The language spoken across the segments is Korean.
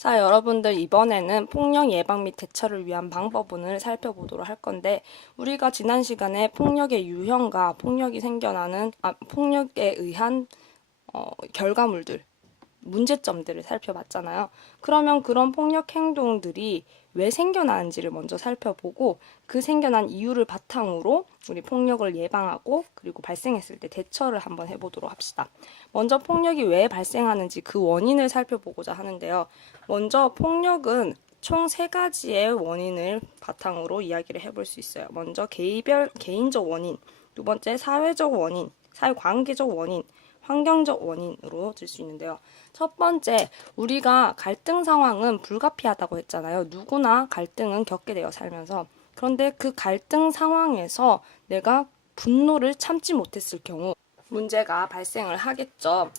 자, 여러분들 이번에는 폭력 예방 및 대처를 위한 방법론을 살펴보도록 할 건데, 우리가 지난 시간에 폭력의 유형과 폭력에 의한 결과물들, 문제점들을 살펴봤잖아요. 그러면 그런 폭력 행동들이 왜 생겨나는지를 먼저 살펴보고 그 생겨난 이유를 바탕으로 우리 폭력을 예방하고 그리고 발생했을 때 대처를 한번 해보도록 합시다. 먼저 폭력이 왜 발생하는지 그 원인을 살펴보고자 하는데요. 먼저 폭력은 총 세 가지의 원인을 바탕으로 이야기를 해볼 수 있어요. 먼저 개인적 원인, 두 번째 사회적 원인, 사회관계적 원인, 환경적 원인으로 들 수 있는데요. 첫 번째, 우리가 갈등 상황은 불가피하다고 했잖아요. 누구나 갈등은 겪게 돼요, 살면서. 그런데 그 갈등 상황에서 내가 분노를 참지 못했을 경우 문제가 발생을 하겠죠.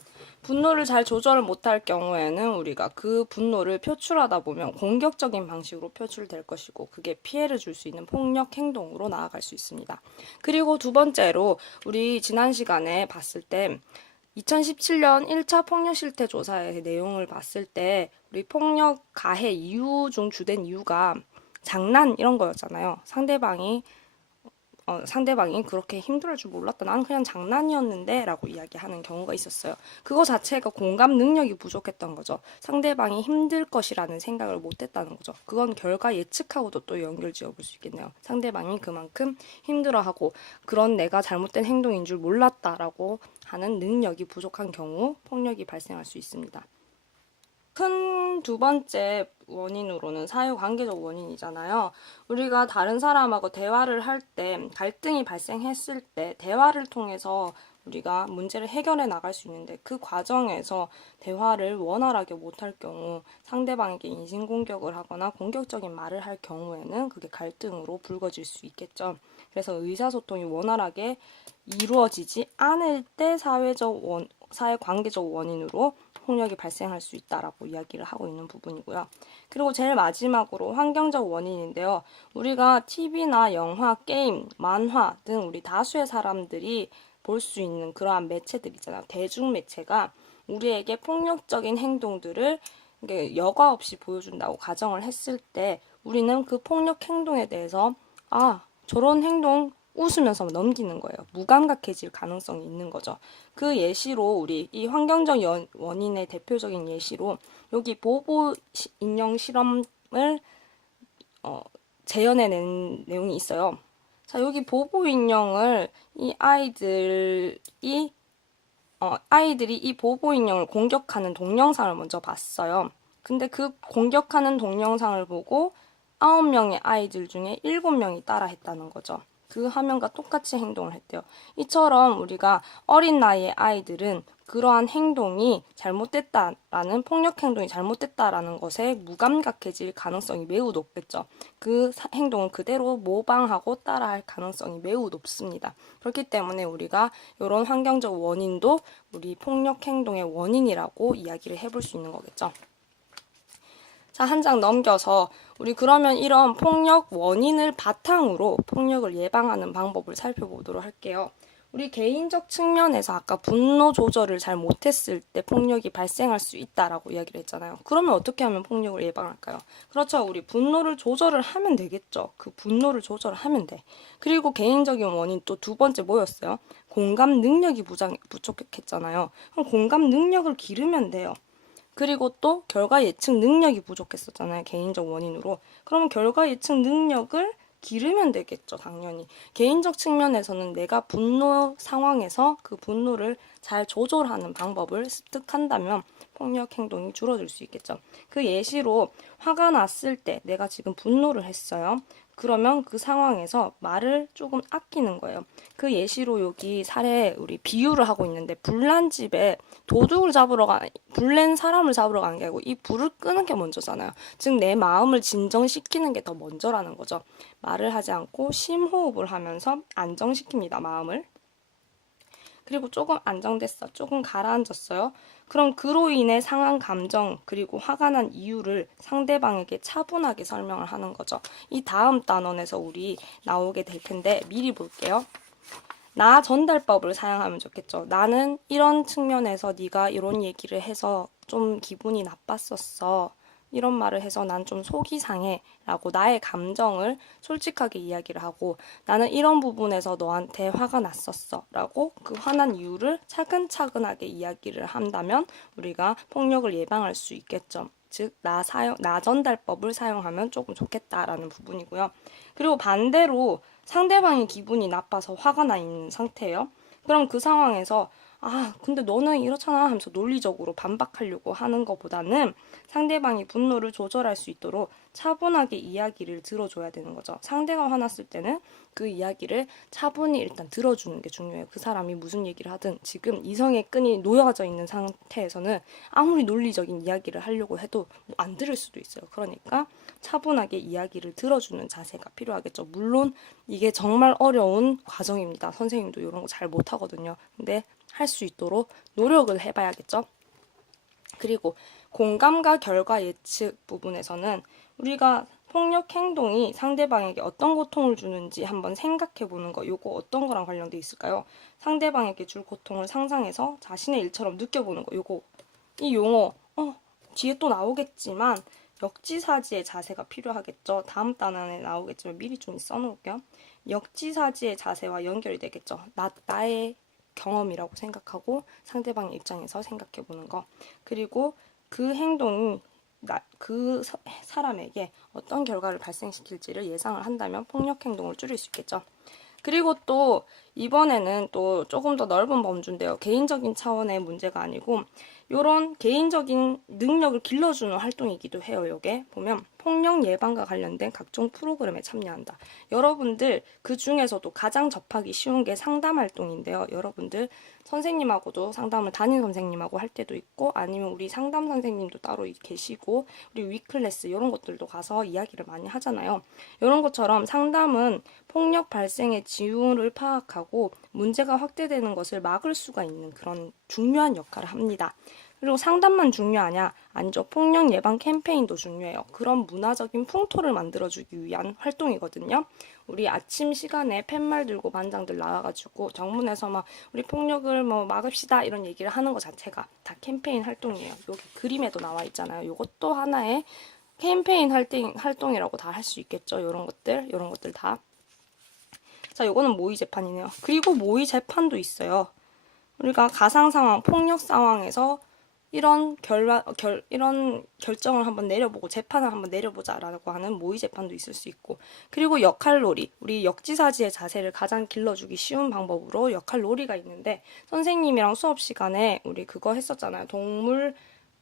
분노를 잘 조절을 못할 경우에는 우리가 그 분노를 표출하다 보면 공격적인 방식으로 표출될 것이고 그게 피해를 줄 수 있는 폭력 행동으로 나아갈 수 있습니다. 그리고 두 번째로 우리 지난 시간에 봤을 때 2017년 1차 폭력 실태 조사의 내용을 봤을 때 우리 폭력 가해 이유 중 주된 이유가 장난 이런 거였잖아요. 상대방이 그렇게 힘들을 줄 몰랐다. 나는 그냥 장난이었는데 라고 이야기하는 경우가 있었어요. 그거 자체가 공감 능력이 부족했던 거죠. 상대방이 힘들 것이라는 생각을 못했다는 거죠. 그건 결과 예측하고도 또 연결 지어볼 수 있겠네요. 상대방이 그만큼 힘들어하고 그런 내가 잘못된 행동인 줄 몰랐다라고 하는 능력이 부족한 경우 폭력이 발생할 수 있습니다. 큰 두 번째 원인으로는 사회관계적 원인이잖아요. 우리가 다른 사람하고 대화를 할 때 갈등이 발생했을 때 대화를 통해서 우리가 문제를 해결해 나갈 수 있는데 그 과정에서 대화를 원활하게 못할 경우 상대방에게 인신공격을 하거나 공격적인 말을 할 경우에는 그게 갈등으로 불거질 수 있겠죠. 그래서 의사소통이 원활하게 이루어지지 않을 때 사회관계적 원인으로 폭력이 발생할 수 있다라고 이야기를 하고 있는 부분이고요. 그리고 제일 마지막으로 환경적 원인인데요. 우리가 TV나 영화, 게임, 만화 등 우리 다수의 사람들이 볼 수 있는 그러한 매체들 있잖아요. 대중매체가 우리에게 폭력적인 행동들을 여과 없이 보여준다고 가정을 했을 때 우리는 그 폭력 행동에 대해서 저런 행동 웃으면서 넘기는 거예요. 무감각해질 가능성이 있는 거죠. 그 예시로 우리 이 환경적 원인의 대표적인 예시로 여기 보보 인형 실험을 재현해낸 내용이 있어요. 자, 여기 보보 인형을 이 아이들이 이 보보 인형을 공격하는 동영상을 먼저 봤어요. 근데 그 공격하는 동영상을 보고 9명의 아이들 중에 7명이 따라 했다는 거죠. 그 화면과 똑같이 행동을 했대요. 이처럼 우리가 어린 나이의 아이들은 그러한 행동이 잘못됐다라는 폭력 행동이 잘못됐다라는 것에 무감각해질 가능성이 매우 높겠죠. 그 행동을 그대로 모방하고 따라할 가능성이 매우 높습니다. 그렇기 때문에 우리가 이런 환경적 원인도 우리 폭력 행동의 원인이라고 이야기를 해볼 수 있는 거겠죠. 자, 한 장 넘겨서 우리 그러면 이런 폭력 원인을 바탕으로 폭력을 예방하는 방법을 살펴보도록 할게요. 우리 개인적 측면에서 아까 분노 조절을 잘 못했을 때 폭력이 발생할 수 있다라고 이야기를 했잖아요. 그러면 어떻게 하면 폭력을 예방할까요? 그렇죠. 우리 분노를 조절을 하면 되겠죠. 그 분노를 조절하면 돼. 그리고 개인적인 원인 또 두 번째 뭐였어요? 공감 능력이 부족했잖아요. 그럼 공감 능력을 기르면 돼요. 그리고 또 결과 예측 능력이 부족했었잖아요. 개인적 원인으로. 그러면 결과 예측 능력을 기르면 되겠죠. 당연히. 개인적 측면에서는 내가 분노 상황에서 그 분노를 잘 조절하는 방법을 습득한다면 폭력 행동이 줄어들 수 있겠죠. 그 예시로 화가 났을 때 내가 지금 분노를 했어요. 그러면 그 상황에서 말을 조금 아끼는 거예요. 그 예시로 여기 우리 비유를 하고 있는데 불난 집에 불낸 사람을 잡으러 가는 게 아니고 이 불을 끄는 게 먼저잖아요. 즉 내 마음을 진정시키는 게 더 먼저라는 거죠. 말을 하지 않고 심호흡을 하면서 안정시킵니다, 마음을. 그리고 조금 안정됐어. 조금 가라앉았어요. 그럼 그로 인해 상한 감정 그리고 화가 난 이유를 상대방에게 차분하게 설명을 하는 거죠. 이 다음 단원에서 우리 나오게 될 텐데 미리 볼게요. 나 전달법을 사용하면 좋겠죠. 나는 이런 측면에서 네가 이런 얘기를 해서 좀 기분이 나빴었어. 이런 말을 해서 난 좀 속이 상해 라고 나의 감정을 솔직하게 이야기를 하고 나는 이런 부분에서 너한테 화가 났었어 라고 그 화난 이유를 차근차근하게 이야기를 한다면 우리가 폭력을 예방할 수 있겠죠. 즉, 나 전달법을 사용하면 조금 좋겠다라는 부분이고요. 그리고 반대로 상대방이 기분이 나빠서 화가 나 있는 상태예요. 그럼 그 상황에서 근데 너는 이렇잖아 하면서 논리적으로 반박하려고 하는 것보다는 상대방이 분노를 조절할 수 있도록 차분하게 이야기를 들어줘야 되는 거죠. 상대가 화났을 때는 그 이야기를 차분히 일단 들어주는 게 중요해요. 그 사람이 무슨 얘기를 하든 지금 이성의 끈이 놓여져 있는 상태에서는 아무리 논리적인 이야기를 하려고 해도 안 들을 수도 있어요. 그러니까 차분하게 이야기를 들어주는 자세가 필요하겠죠. 물론 이게 정말 어려운 과정입니다. 선생님도 이런 거 잘 못하거든요. 근데 할 수 있도록 노력을 해봐야겠죠. 그리고 공감과 결과 예측 부분에서는 우리가 폭력 행동이 상대방에게 어떤 고통을 주는지 한번 생각해 보는 거, 요거 어떤 거랑 관련돼 있을까요? 상대방에게 줄 고통을 상상해서 자신의 일처럼 느껴보는 거, 요거. 이 용어, 뒤에 또 나오겠지만 역지사지의 자세가 필요하겠죠. 다음 단원에 나오겠지만 미리 좀 써놓을게요. 역지사지의 자세와 연결이 되겠죠. 나의 경험이라고 생각하고 상대방의 입장에서 생각해 보는 거. 그리고 그 행동이 그 사람에게 어떤 결과를 발생시킬지를 예상을 한다면 폭력 행동을 줄일 수 있겠죠. 그리고 또 이번에는 또 조금 더 넓은 범주인데요. 개인적인 차원의 문제가 아니고 이런 개인적인 능력을 길러주는 활동이기도 해요. 이게 보면 폭력 예방과 관련된 각종 프로그램에 참여한다. 여러분들 그 중에서도 가장 접하기 쉬운 게 상담 활동인데요. 여러분들 선생님하고도 상담을 담임 선생님하고 할 때도 있고 아니면 우리 상담 선생님도 따로 계시고 우리 위클래스 이런 것들도 가서 이야기를 많이 하잖아요. 이런 것처럼 상담은 폭력 발생의 징후를 파악하고 문제가 확대되는 것을 막을 수가 있는 그런 중요한 역할을 합니다. 그리고 상담만 중요하냐? 아니죠. 폭력 예방 캠페인도 중요해요. 그런 문화적인 풍토를 만들어주기 위한 활동이거든요. 우리 아침 시간에 팻말 들고 반장들 나와가지고 정문에서 막 우리 폭력을 막읍시다 이런 얘기를 하는 것 자체가 다 캠페인 활동이에요. 여기 그림에도 나와 있잖아요. 이것도 하나의 캠페인 활동이라고 다 할 수 있겠죠. 이런 것들 다. 자, 요거는 모의 재판이네요. 그리고 모의 재판도 있어요. 우리가 가상 상황, 폭력 상황에서 이런 결정을 한번 내려보고 재판을 한번 내려보자라고 하는 모의 재판도 있을 수 있고, 그리고 역할놀이, 우리 역지사지의 자세를 가장 길러주기 쉬운 방법으로 역할놀이가 있는데 선생님이랑 수업 시간에 우리 그거 했었잖아요. 동물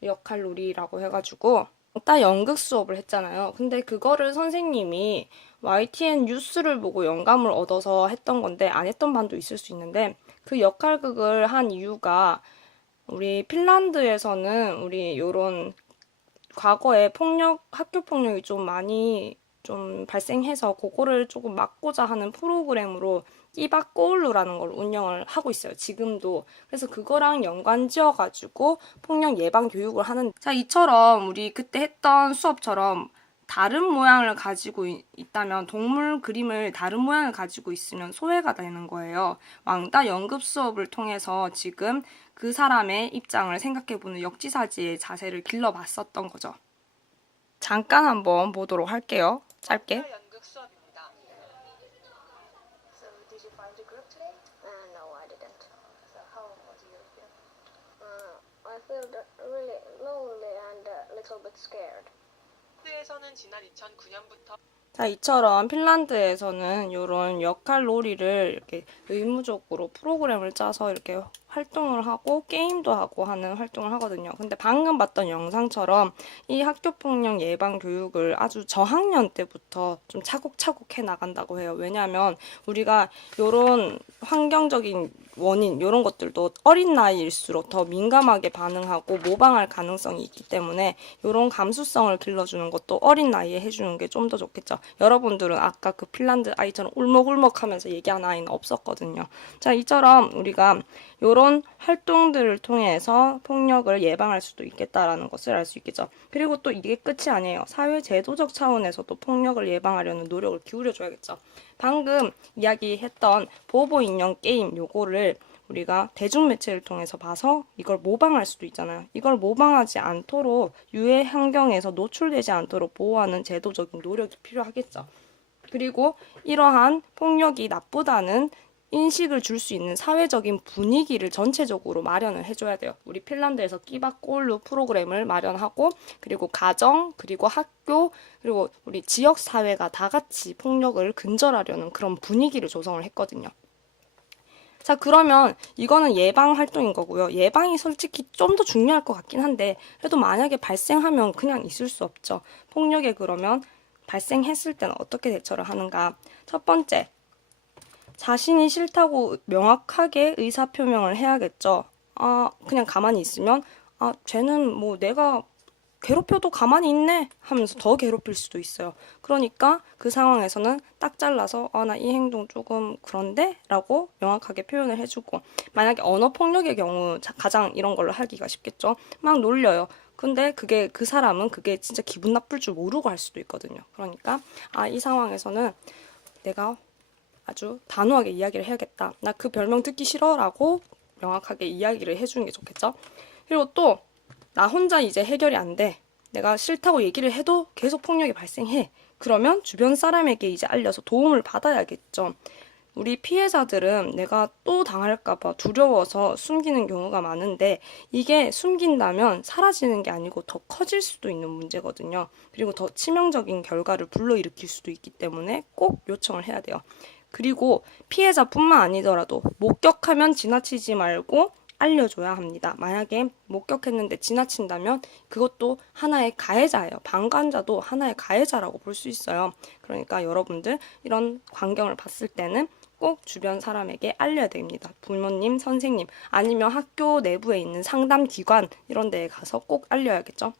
역할놀이라고 해가지고 딱 연극 수업을 했잖아요. 근데 그거를 선생님이 YTN 뉴스를 보고 영감을 얻어서 했던 건데 안 했던 반도 있을 수 있는데 그 역할극을 한 이유가 우리 핀란드에서는 우리 요런 과거에 학교 폭력이 좀 많이 좀 발생해서 그거를 조금 막고자 하는 프로그램으로 띠바꼬울루라는 걸 운영을 하고 있어요. 지금도. 그래서 그거랑 연관 지어가지고 폭력 예방 교육을 하는. 자, 이처럼 우리 그때 했던 수업처럼 다른 모양을 가지고 있다면 동물 그림을 다른 모양을 가지고 있으면 소외가 되는 거예요. 왕따 연극 수업을 통해서 지금 그 사람의 입장을 생각해보는 역지사지의 자세를 길러봤었던 거죠. 잠깐 한번 보도록 할게요. 짧게. 연극 수업입니다. So did you find a group today? No, I didn't. So how do you feel? I feel really lonely and a little bit scared. 핀란드에서는 지난 2009년부터 자, 이처럼 핀란드에서는 이런 역할 놀이를 이렇게 의무적으로 프로그램을 짜서 이렇게 활동을 하고 게임도 하고 하는 활동을 하거든요. 근데 방금 봤던 영상처럼 이 학교폭력 예방 교육을 아주 저학년 때부터 좀 차곡차곡 해 나간다고 해요. 왜냐하면 우리가 이런 환경적인 원인 이런 것들도 어린 나이일수록 더 민감하게 반응하고 모방할 가능성이 있기 때문에 이런 감수성을 길러주는 것도 어린 나이에 해주는 게 좀 더 좋겠죠. 여러분들은 아까 그 핀란드 아이처럼 울먹울먹하면서 얘기하는 아이는 없었거든요. 자, 이처럼 우리가 이런 활동들을 통해서 폭력을 예방할 수도 있겠다라는 것을 알 수 있겠죠. 그리고 또 이게 끝이 아니에요. 사회 제도적 차원에서도 폭력을 예방하려는 노력을 기울여줘야겠죠. 방금 이야기했던 보보 인형 게임 요거를 우리가 대중매체를 통해서 봐서 이걸 모방할 수도 있잖아요. 이걸 모방하지 않도록 유해 환경에서 노출되지 않도록 보호하는 제도적인 노력이 필요하겠죠. 그리고 이러한 폭력이 나쁘다는 인식을 줄 수 있는 사회적인 분위기를 전체적으로 마련을 해줘야 돼요. 우리 핀란드에서 끼바꼴루 프로그램을 마련하고 그리고 가정, 그리고 학교, 그리고 우리 지역 사회가 다 같이 폭력을 근절하려는 그런 분위기를 조성을 했거든요. 자, 그러면 이거는 예방 활동인 거고요. 예방이 솔직히 좀 더 중요할 것 같긴 한데 그래도 만약에 발생하면 그냥 있을 수 없죠. 폭력에 그러면 발생했을 때는 어떻게 대처를 하는가? 첫 번째, 자신이 싫다고 명확하게 의사표명을 해야겠죠. 그냥 가만히 있으면 쟤는 뭐 내가 괴롭혀도 가만히 있네 하면서 더 괴롭힐 수도 있어요. 그러니까 그 상황에서는 딱 잘라서 나 이 행동 조금 그런데? 라고 명확하게 표현을 해주고, 만약에 언어폭력의 경우 가장 이런 걸로 하기가 쉽겠죠. 막 놀려요. 근데 그 사람은 그게 진짜 기분 나쁠 줄 모르고 할 수도 있거든요. 그러니까 이 상황에서는 내가 아주 단호하게 이야기를 해야겠다. 나 그 별명 듣기 싫어 라고 명확하게 이야기를 해주는 게 좋겠죠. 그리고 또 나 혼자 이제 해결이 안 돼. 내가 싫다고 얘기를 해도 계속 폭력이 발생해. 그러면 주변 사람에게 이제 알려서 도움을 받아야겠죠. 우리 피해자들은 내가 또 당할까봐 두려워서 숨기는 경우가 많은데 이게 숨긴다면 사라지는 게 아니고 더 커질 수도 있는 문제거든요. 그리고 더 치명적인 결과를 불러일으킬 수도 있기 때문에 꼭 요청을 해야 돼요. 그리고 피해자뿐만 아니더라도 목격하면 지나치지 말고 알려줘야 합니다. 만약에 목격했는데 지나친다면 그것도 하나의 가해자예요. 방관자도 하나의 가해자라고 볼 수 있어요. 그러니까 여러분들 이런 광경을 봤을 때는 꼭 주변 사람에게 알려야 됩니다. 부모님, 선생님, 아니면 학교 내부에 있는 상담기관 이런 데에 가서 꼭 알려야겠죠.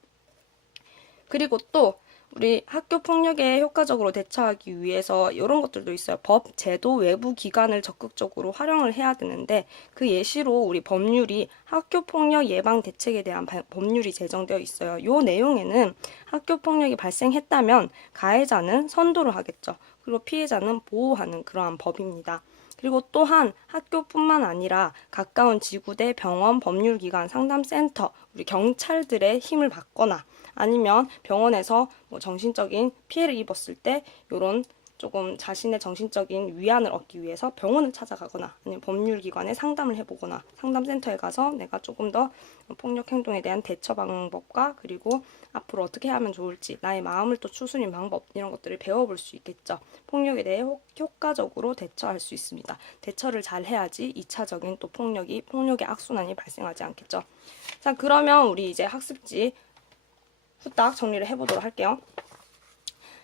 그리고 또 우리 학교 폭력에 효과적으로 대처하기 위해서 이런 것들도 있어요. 법, 제도, 외부 기관을 적극적으로 활용을 해야 되는데 그 예시로 우리 법률이 학교 폭력 예방 대책에 대한 법률이 제정되어 있어요. 이 내용에는 학교 폭력이 발생했다면 가해자는 선도를 하겠죠. 그리고 피해자는 보호하는 그러한 법입니다. 그리고 또한 학교뿐만 아니라 가까운 지구대, 병원, 법률기관, 상담센터, 우리 경찰들의 힘을 받거나 아니면 병원에서 뭐 정신적인 피해를 입었을 때 이런 조금 자신의 정신적인 위안을 얻기 위해서 병원을 찾아가거나 아니면 법률기관에 상담을 해보거나 상담센터에 가서 내가 조금 더 폭력 행동에 대한 대처 방법과 그리고 앞으로 어떻게 하면 좋을지 나의 마음을 또 추스린 방법 이런 것들을 배워볼 수 있겠죠. 폭력에 대해 효과적으로 대처할 수 있습니다. 대처를 잘 해야지 2차적인 또 폭력의 악순환이 발생하지 않겠죠. 자, 그러면 우리 이제 학습지 후딱 정리를 해보도록 할게요.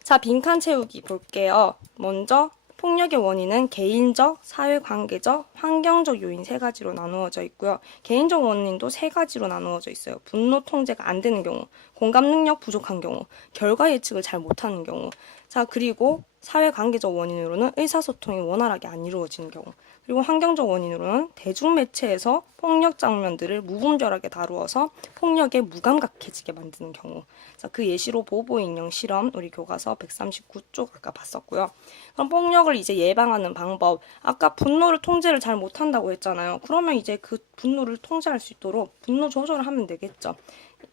자, 빈칸 채우기 볼게요. 먼저 폭력의 원인은 개인적, 사회관계적, 환경적 요인 3가지로 나누어져 있고요. 개인적 원인도 3가지로 나누어져 있어요. 분노 통제가 안 되는 경우, 공감 능력 부족한 경우, 결과 예측을 잘 못하는 경우. 자, 그리고 사회관계적 원인으로는 의사소통이 원활하게 안 이루어지는 경우. 그리고 환경적 원인으로는 대중매체에서 폭력 장면들을 무분별하게 다루어서 폭력에 무감각해지게 만드는 경우. 자, 그 예시로 보보인형 실험 우리 교과서 139쪽 아까 봤었고요. 그럼 폭력을 이제 예방하는 방법. 아까 분노를 통제를 잘 못한다고 했잖아요. 그러면 이제 그 분노를 통제할 수 있도록 분노 조절을 하면 되겠죠.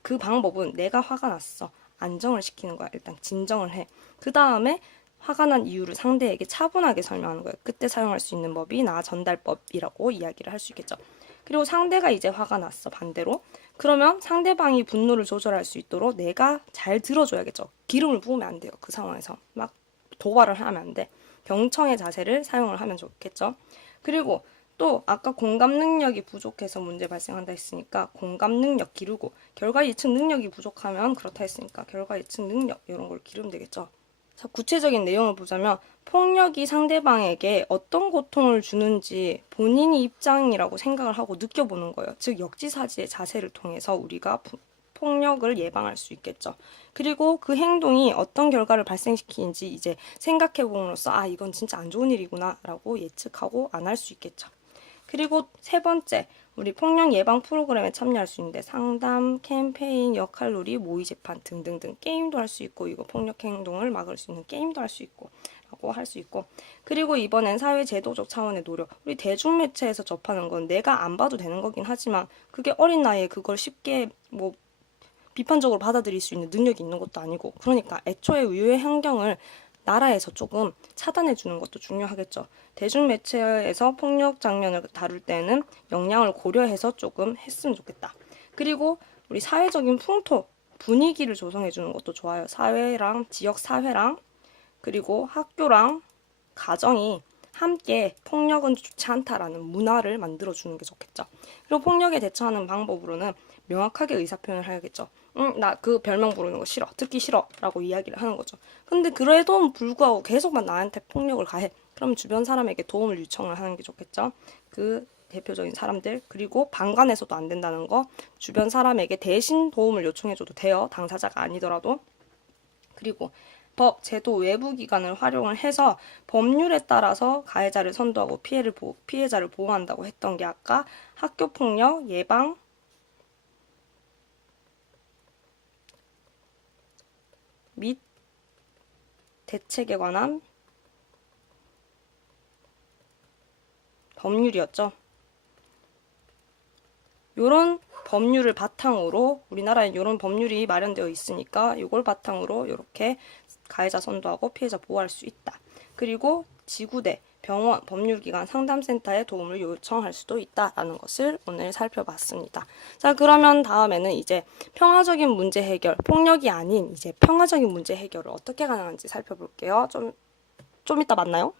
그 방법은 내가 화가 났어. 안정을 시키는 거야. 일단 진정을 해. 그 다음에 화가 난 이유를 상대에게 차분하게 설명하는 거예요. 그때 사용할 수 있는 법이 나 전달법이라고 이야기를 할 수 있겠죠. 그리고 상대가 이제 화가 났어, 반대로. 그러면 상대방이 분노를 조절할 수 있도록 내가 잘 들어줘야겠죠. 기름을 부으면 안 돼요. 그 상황에서. 막 도발을 하면 안 돼. 경청의 자세를 사용을 하면 좋겠죠. 그리고 또 아까 공감 능력이 부족해서 문제 발생한다 했으니까 공감 능력 기르고, 결과 예측 능력이 부족하면 그렇다 했으니까 결과 예측 능력 이런 걸 기르면 되겠죠. 자, 구체적인 내용을 보자면 폭력이 상대방에게 어떤 고통을 주는지 본인이 입장이라고 생각을 하고 느껴보는 거예요. 즉 역지사지의 자세를 통해서 우리가 폭력을 예방할 수 있겠죠. 그리고 그 행동이 어떤 결과를 발생시키는지 이제 생각해봄으로써 이건 진짜 안 좋은 일이구나 라고 예측하고 안 할 수 있겠죠. 그리고 3번째, 우리 폭력 예방 프로그램에 참여할 수 있는데 상담, 캠페인, 역할놀이, 모의 재판 등등등 게임도 할 수 있고 이거 폭력 행동을 막을 수 있는 게임도 할 수 있고 라고 할 수 있고 그리고 이번엔 사회 제도적 차원의 노력 우리 대중매체에서 접하는 건 내가 안 봐도 되는 거긴 하지만 그게 어린 나이에 그걸 쉽게 뭐 비판적으로 받아들일 수 있는 능력이 있는 것도 아니고 그러니까 애초에 유해 환경을 나라에서 조금 차단해 주는 것도 중요하겠죠. 대중매체에서 폭력 장면을 다룰 때는 역량을 고려해서 조금 했으면 좋겠다. 그리고 우리 사회적인 풍토, 분위기를 조성해 주는 것도 좋아요. 사회랑 지역 사회랑 그리고 학교랑 가정이 함께 폭력은 좋지 않다라는 문화를 만들어 주는 게 좋겠죠. 그리고 폭력에 대처하는 방법으로는 명확하게 의사표현을 해야겠죠. 나 그 별명 부르는 거 싫어. 듣기 싫어. 라고 이야기를 하는 거죠. 근데 그래도 불구하고 계속만 나한테 폭력을 가해. 그럼 주변 사람에게 도움을 요청을 하는 게 좋겠죠. 그 대표적인 사람들 그리고 방관해서도 안 된다는 거 주변 사람에게 대신 도움을 요청해줘도 돼요. 당사자가 아니더라도. 그리고 법, 제도, 외부 기관을 활용을 해서 법률에 따라서 가해자를 선도하고 피해자를 보호한다고 했던 게 아까 학교폭력 예방 및 대책에 관한 법률이었죠. 요런 법률을 바탕으로 우리나라에 이런 법률이 마련되어 있으니까 이걸 바탕으로 이렇게 가해자 선도하고 피해자 보호할 수 있다. 그리고 지구대, 병원, 법률기관, 상담센터에 도움을 요청할 수도 있다라는 것을 오늘 살펴봤습니다. 자, 그러면 다음에는 이제 평화적인 문제 해결, 폭력이 아닌 이제 평화적인 문제 해결을 어떻게 가능한지 살펴볼게요. 좀 이따 만나요.